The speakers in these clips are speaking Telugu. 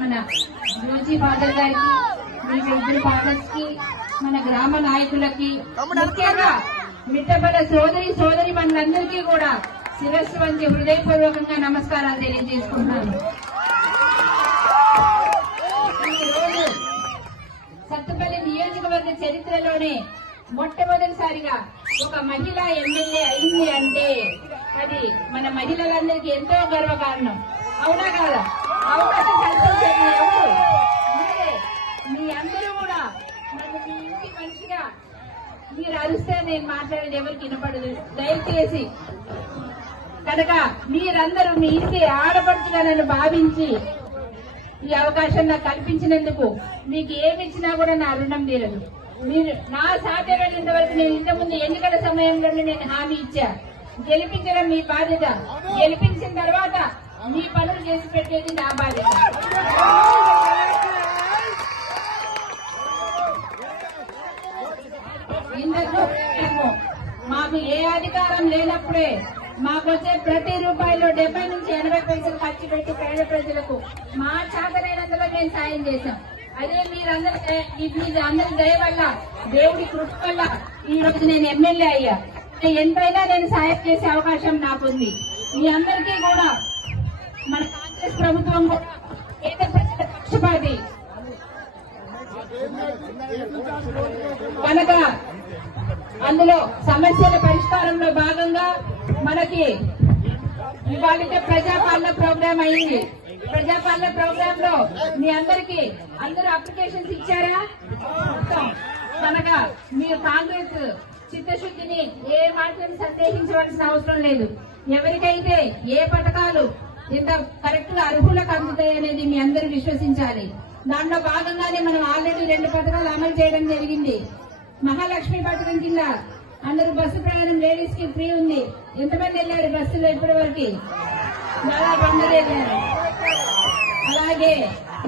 మన జోజీ ఫాదర్ గారికి మన ఇద్దరు ఫాదర్స్కి మన గ్రామ నాయకులకి ముఖ్యంగా మిట్టపల్ల సోదరి సోదరి మనందరికీ కూడా శిరస్సు వంటి హృదయపూర్వకంగా నమస్కారాలు తెలియజేసుకుంటున్నాను. సత్తుపల్లి నియోజకవర్గ చరిత్రలోనే మొట్టమొదటిసారిగా ఒక మహిళ ఎమ్మెల్యే అయింది అంటే అది మన మహిళలందరికీ ఎంతో గర్వకారణం. అవునా కాదా? అవకాశం కల్పించండి. మీ అందరూ కూడా నన్ను మీ ఇంటి మనిషిగా మీరు అరిస్తే నేను మాట్లాడేది ఎవరికి వినపడదు. దయచేసి కనుక మీరందరూ మీ ఇంటి ఆడపడుచుగా నన్ను భావించి ఈ అవకాశం నాకు కల్పించినందుకు మీకు ఏమి ఇచ్చినా కూడా నా రుణం తీరదు. మీరు నా సాధ్యమైనంత వరకు నేను ఇంత ముందు ఎన్నికల సమయంలోనే నేను హామీ ఇచ్చా. గెలిపించడం మీ బాధ్యత. గెలిపించిన తర్వాత నీ పనులు చేసి పెట్టేది నా బాధ్యత. మాకు ఏ అధికారం లేనప్పుడే మాకు వచ్చే ప్రతి రూపాయలు డెబ్బై నుంచి ఎనభై పైసలు ఖర్చు పెట్టి పేద ప్రజలకు మా చేతనైనంతలో మేము సాయం చేశాం. అదే మీరందరి మీ అందరి దయ వల్ల దేవుడి కృషి వల్ల ఈ రోజు నేను ఎమ్మెల్యే అయ్యా. ఎంతైనా నేను సాయం చేసే అవకాశం నాకుంది. మీ అందరికీ కూడా మన కాంగ్రెస్ ప్రభుత్వం కూడా పేద ప్రజల పక్షపాతి. కనుక అందులో సమస్యల పరిష్కారంలో భాగంగా మనకి ఇవాళ ప్రజాపాలన ప్రోగ్రామ్ అయింది. ప్రజాపాలన ప్రోగ్రామ్లో మీ అందరికి అందరూ అప్లికేషన్స్ ఇచ్చారా? కనుక మీరు కాంగ్రెస్ చిత్తశుద్ధిని ఏ మాత్రం సందేహించవలసిన అవసరం లేదు. ఎవరికైతే ఏ పథకాలు ఇంత కరెక్ట్గా అర్హులకు అందుతాయి అనేది మీ అందరూ విశ్వసించాలి. దాంట్లో భాగంగానే మనం ఆల్రెడీ రెండు పథకాలు అమలు చేయడం జరిగింది. మహాలక్ష్మి పథకం కింద అందరూ బస్సు ప్రయాణం లేడీస్కి ఫ్రీ ఉంది. ఎంతమంది వెళ్ళారు బస్సులో ఇప్పటి వరకు? దాదాపు అందరూ వెళ్ళారు. అలాగే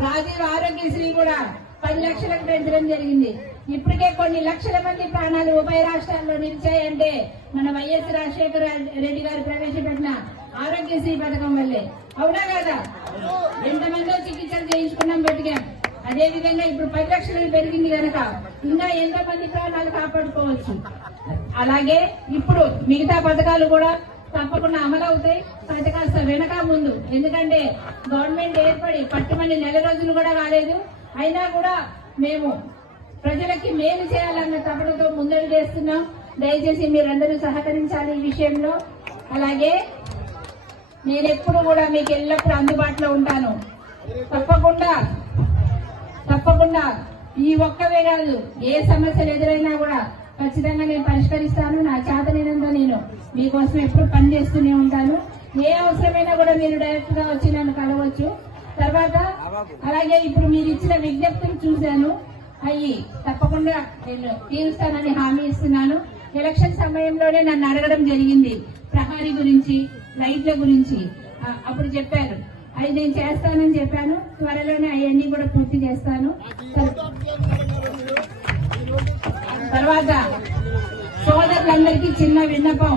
రాజీవ్ ఆరోగ్యశ్రీ కూడా పది లక్షలకు పెంచడం జరిగింది. ఇప్పటికే కొన్ని లక్షల మంది ప్రాణాలు ఉభయ రాష్ట్రాల్లో నిలిచాయంటే మన వైఎస్ రాజశేఖర రెడ్డి గారు ప్రవేశపెట్టిన ఆరోగ్యశ్రీ పథకం వల్లే. అవునా కదా? ఎంతమందో చికిత్సలు చేయించుకున్నాం బతికాం అదే విధంగా ఇప్పుడు పది లక్షలు పెరిగింది కనుక ఇంకా ఎంతో మంది ప్రాణాలు కాపాడుకోవచ్చు. అలాగే ఇప్పుడు మిగతా పథకాలు కూడా తప్పకుండా అమలు అవుతాయి. అది కాస్త వెనక ముందు. ఎందుకంటే గవర్నమెంట్ ఏర్పడి పట్టుమని నెల రోజులు కూడా కాలేదు. అయినా కూడా మేము ప్రజలకి మేలు చేయాలన్న తపనతో ముందడు చేస్తున్నాం దయచేసి మీరందరూ సహకరించాలి ఈ విషయంలో. అలాగే నేను ఎప్పుడు కూడా మీకు ఎల్లప్పుడూ అందుబాటులో ఉంటాను. తప్పకుండా తప్పకుండా ఈ ఒక్కవే కాదు ఏ సమస్యలు ఎదురైనా కూడా ఖచ్చితంగా నేను పరిష్కరిస్తాను. నా చేతనైనంత నేను మీకోసం ఎప్పుడు పనిచేస్తూనే ఉంటాను. ఏ అవసరమైనా కూడా మీరు డైరెక్ట్గా వచ్చి నన్ను కలవచ్చు. తర్వాత అలాగే ఇప్పుడు మీరు ఇచ్చిన విజ్ఞప్తులు చూశాను. అయ్యి తప్పకుండా నేను తీరుస్తానని హామీ ఇస్తున్నాను. ఎలక్షన్ సమయంలోనే నన్ను అడగడం జరిగింది. ప్రహారీ గురించి లైట్ల గురించి. అప్పుడు చెప్పారు. అది నేను చేస్తానని చెప్పాను. త్వరలోనే అవన్నీ కూడా పూర్తి చేస్తాను. తర్వాత సోదరులందరికీ చిన్న విన్నపం.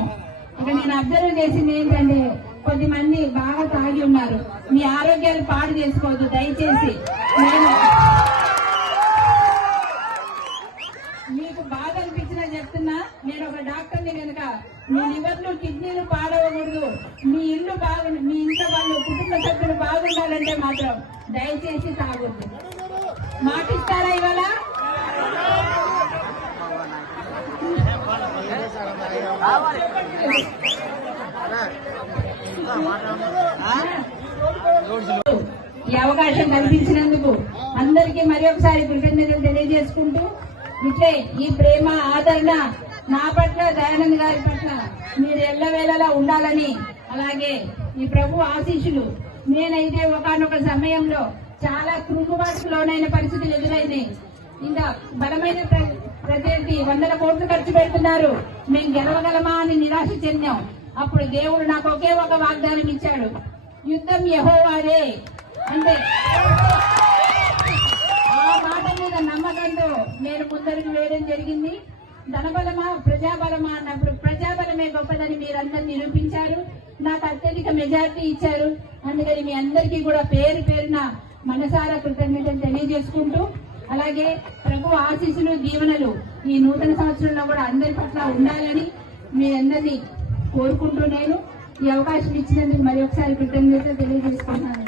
ఇక నేను అబ్జర్వ్ చేసింది ఏంటంటే కొద్ది మంది బాగా తాగి ఉన్నారు. మీ ఆరోగ్యాలు పాడు చేసుకోవద్దు దయచేసి. నేను మీకు బాధ అనిపించినా చెప్తున్నా. నేను ఒక డాక్టర్ని కనుక మీ లివర్లు కిడ్నీలు పాడవకూడదు. మీ ఇల్లు బాగు మీ ఇంట్లో వాళ్ళు కుటుంబ సభ్యులు బాగుండాలంటే మాత్రం దయచేసి తాగొద్దు. మాటిస్తారా ఇవాళ? ఈ అవకాశం కల్పించినందుకు అందరికీ మరి ఒకసారి కృతజ్ఞతలు తెలియజేసుకుంటూ ఇట్లే ఈ ప్రేమ ఆదరణ నా పట్ల దయానంద్ గారి పట్ల మీరు ఎల్లవేళలా ఉండాలని అలాగే ఈ ప్రభు ఆశీస్సులు. నేనైతే ఒకనొక సమయంలో చాలా కృంగుబాటులోనైన పరిస్థితులు ఎదురైనాయి. ఇంకా బలమైన ప్ర- ప్రత్యర్థి వందల కోట్లు ఖర్చు పెడుతున్నారు. మేము గెలవగలమా అని నిరాశ చెందాం. అప్పుడు దేవుడు నాకు ఒకే ఒక వాగ్దానం ఇచ్చాడు. యుద్ధం యహోవాదే. అంటే ఆ మాట మీద నమ్మకంతో నేను ముందరికి వేయడం జరిగింది. ధనబలమా ప్రజాబలమా అన్నప్పుడు ప్రజాబలమే గొప్పదని మీరందరూ నిరూపించారు. నాకు అత్యధిక మెజారిటీ ఇచ్చారు. అందుకని మీ అందరికీ కూడా పేరు పేరున మనసారా కృతజ్ఞతలు తెలియజేసుకుంటూ అలాగే ప్రభు ఆశీస్సులు దీవెనలు ఈ నూతన సంవత్సరంలో కూడా అందరి పట్ల ఉండాలని మీ అందరినీ కోరుకుంటూ నేను ఈ అవకాశం ఇచ్చినందుకు మరి ఒకసారి కృతజ్ఞత తెలియజేసుకుంటున్నాను.